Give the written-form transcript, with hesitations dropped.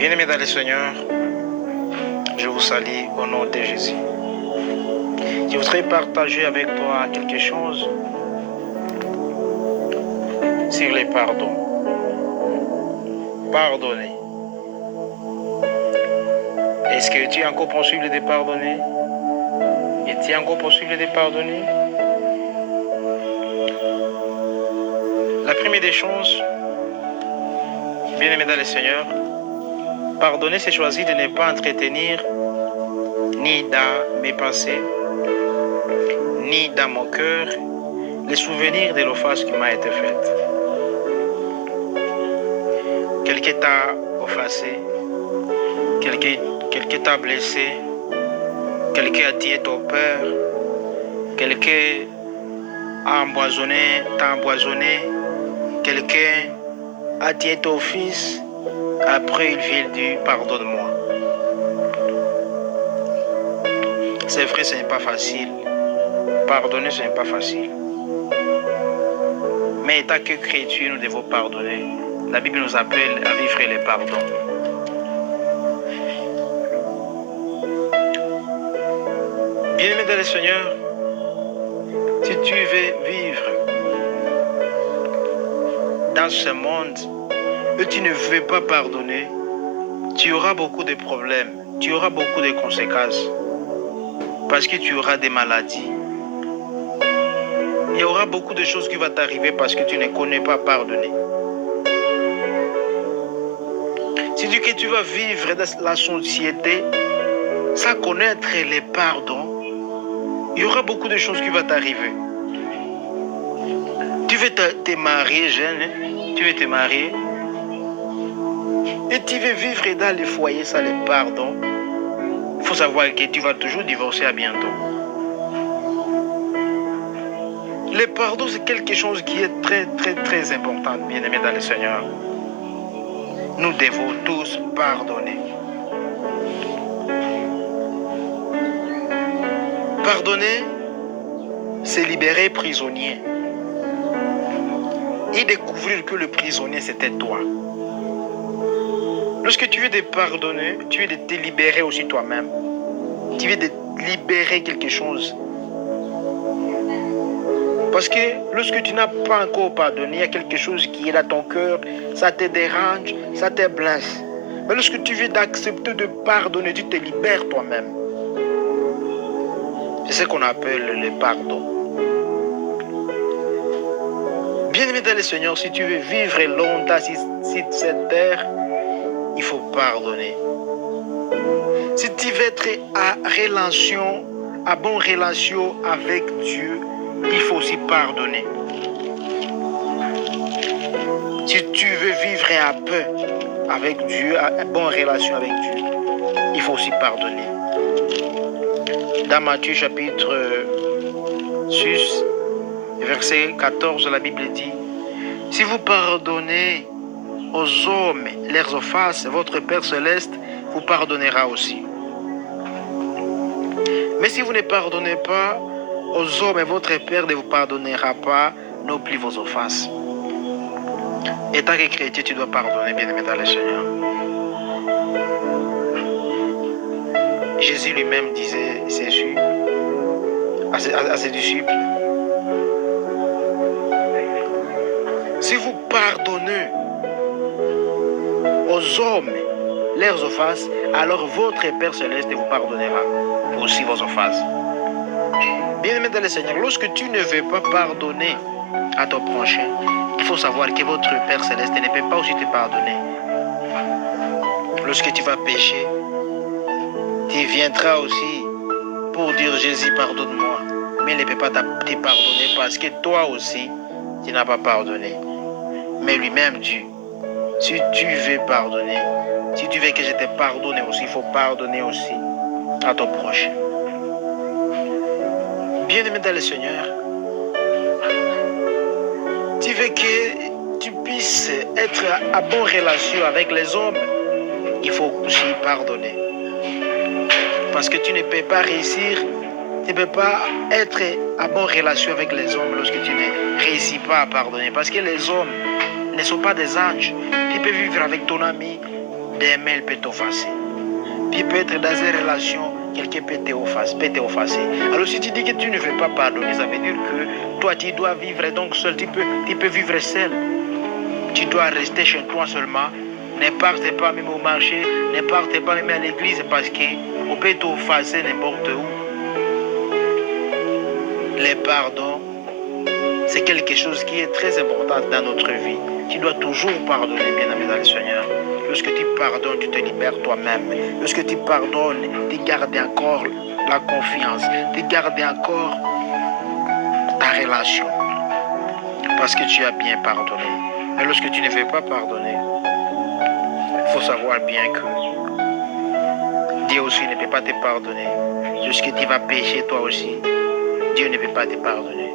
Bien-aimés dans le Seigneur, je vous salue au nom de Jésus. Je voudrais partager avec toi quelque chose sur les pardons. Pardonner. Est-ce que tu es encore possible de pardonner? Est-il encore possible de pardonner? La première des choses, bien-aimés dans le Seigneur, pardonner, c'est choisir de ne pas entretenir ni dans mes pensées, ni dans mon cœur, les souvenirs de l'offense qui m'a été faite. Quelqu'un t'a offensé, quelqu'un t'a blessé, quelqu'un a tué ton père, quelqu'un t'a empoisonné, quelqu'un a tué ton fils, après il vient dire pardonne-moi. C'est vrai, ce n'est pas facile. Pardonner, ce n'est pas facile. Mais étant que chrétiens, nous devons pardonner. La Bible nous appelle à vivre le pardon. Bien-aimé dans le Seigneur, si tu veux vivre dans ce monde et tu ne veux pas pardonner, tu auras beaucoup de problèmes, tu auras beaucoup de conséquences. Parce que tu auras des maladies. Il y aura beaucoup de choses qui vont t'arriver parce que tu ne connais pas pardonner. Si tu dis que tu vas vivre dans la société sans connaître les pardons, il y aura beaucoup de choses qui vont t'arriver. Tu veux te marier jeune, tu veux te marier, et tu veux vivre dans les foyers sans les pardons. Il faut savoir que tu vas toujours divorcer à bientôt. Le pardon, c'est quelque chose qui est très, très, très important, bien-aimés dans le Seigneur. Nous devons tous pardonner. Pardonner, c'est libérer prisonnier. Et découvrir que le prisonnier, c'était toi. Lorsque tu veux te pardonner, tu veux te libérer aussi toi-même. Tu veux te libérer quelque chose. Parce que lorsque tu n'as pas encore pardonné, il y a quelque chose qui est dans ton cœur, ça te dérange, ça te blesse. Mais lorsque tu veux d'accepter de pardonner, tu te libères toi-même. C'est ce qu'on appelle le pardon. Bien-aimé dans le Seigneur, si tu veux vivre longtemps sur cette terre, il faut pardonner. Si tu veux être à bonne relation avec Dieu, il faut aussi pardonner. Si tu veux vivre à peu avec Dieu, à bonne relation avec Dieu, il faut aussi pardonner. Dans Matthieu chapitre 6, verset 14, la Bible dit, « Si vous pardonnez aux hommes leurs offenses, votre Père céleste vous pardonnera aussi. Mais si vous ne pardonnez pas aux hommes, votre Père ne vous pardonnera pas non plus vos offenses. » Et tant que chrétien, tu dois pardonner, bien-aimé dans le Seigneur. Jésus lui-même disait à ses disciples, si vous pardonnez aux hommes leurs offenses, alors votre Père céleste vous pardonnera aussi vos offenses. Bien-aimé dans le Seigneur, lorsque tu ne veux pas pardonner à ton prochain, il faut savoir que votre Père céleste ne peut pas aussi te pardonner. Lorsque tu vas pécher, tu viendras aussi pour dire Jésus pardonne-moi, mais il ne peut pas te pardonner parce que toi aussi, tu n'as pas pardonné. Mais lui-même dit, si tu veux pardonner, si tu veux que je te pardonne aussi, il faut pardonner aussi à ton prochain. Bien-aimé dans le Seigneur, tu veux que tu puisses être à bonne relation avec les hommes, il faut aussi pardonner. Parce que tu ne peux pas réussir, tu ne peux pas être à bonne relation avec les hommes lorsque tu ne réussis pas à pardonner. Parce que les hommes ne sont pas des anges. Tu peux vivre avec ton ami d'aimer, il peut t'effacer. Puis peut-être dans une relation, quelqu'un peut t'effacer. Alors si tu dis que tu ne veux pas pardonner, ça veut dire que toi tu dois vivre donc seul, tu peux vivre seul. Tu dois rester chez toi seulement. Ne partez pas même au marché, ne partez pas même à l'église parce qu'on peut t'effacer n'importe où. Le pardon, c'est quelque chose qui est très important dans notre vie. Tu dois toujours pardonner, bien-aimé dans le Seigneur. Lorsque tu pardonnes, tu te libères toi-même. Lorsque tu pardonnes, tu gardes encore la confiance. Tu gardes encore ta relation. Parce que tu as bien pardonné. Mais lorsque tu ne veux pas pardonner, il faut savoir bien que Dieu aussi ne peut pas te pardonner. Lorsque tu vas pécher toi aussi, Dieu ne peut pas te pardonner.